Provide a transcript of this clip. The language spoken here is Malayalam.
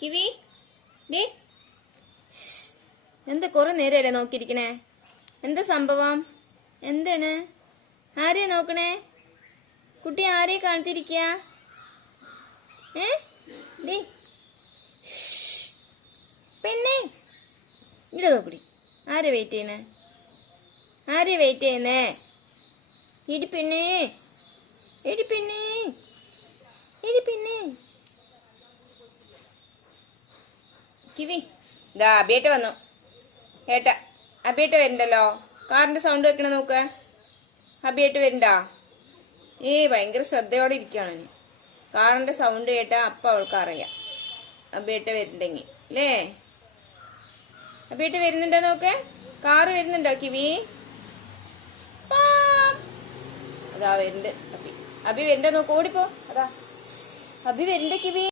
കിവി ഡേ എന്താ കുറെ നേരമല്ലേ നോക്കിയിരിക്കണേ? എന്താ സംഭവം? എന്താണ്? ആരെയാ നോക്കണേ? കുട്ടി ആരെയാ കാണിച്ചിരിക്കുക? ഡേ പെണ്ണേ ഇവിടെ നോക്കടി. ആരെയാ വെയിറ്റ് ചെയ്യണേ? ആരെയാ വെയിറ്റ് ചെയ്യുന്നേ? എടി പെണ്ണേ, എടി പെണ്ണേ, എടി പെണ്ണേ. കിവി ദാ അബിയേട്ട വന്നു. ഏട്ടാ അബിയേട്ട വരുന്നുണ്ടല്ലോ. കാറിന്റെ സൗണ്ട് വെക്കണ നോക്ക്. അബിയേട്ട വരുന്നുണ്ടാ? ഭയങ്കര ശ്രദ്ധയോടെ ഇരിക്കുകയാണ്. കാറിന്റെ സൗണ്ട് കേട്ടാ അപ്പ അവൾക്ക് അറിയാം അബിയേട്ട വരുന്നുണ്ടെങ്കിൽ അല്ലേ? അബിയേട്ട വരുന്നുണ്ടോ നോക്ക്. കാറ് വരുന്നുണ്ടോ കിവി? അതാ വരുന്നുണ്ട് അബി. അബി വരുന്നുണ്ടോ നോക്ക്. ഓടിപ്പോ. അതാ അബി വരുന്നുണ്ട് കിവി.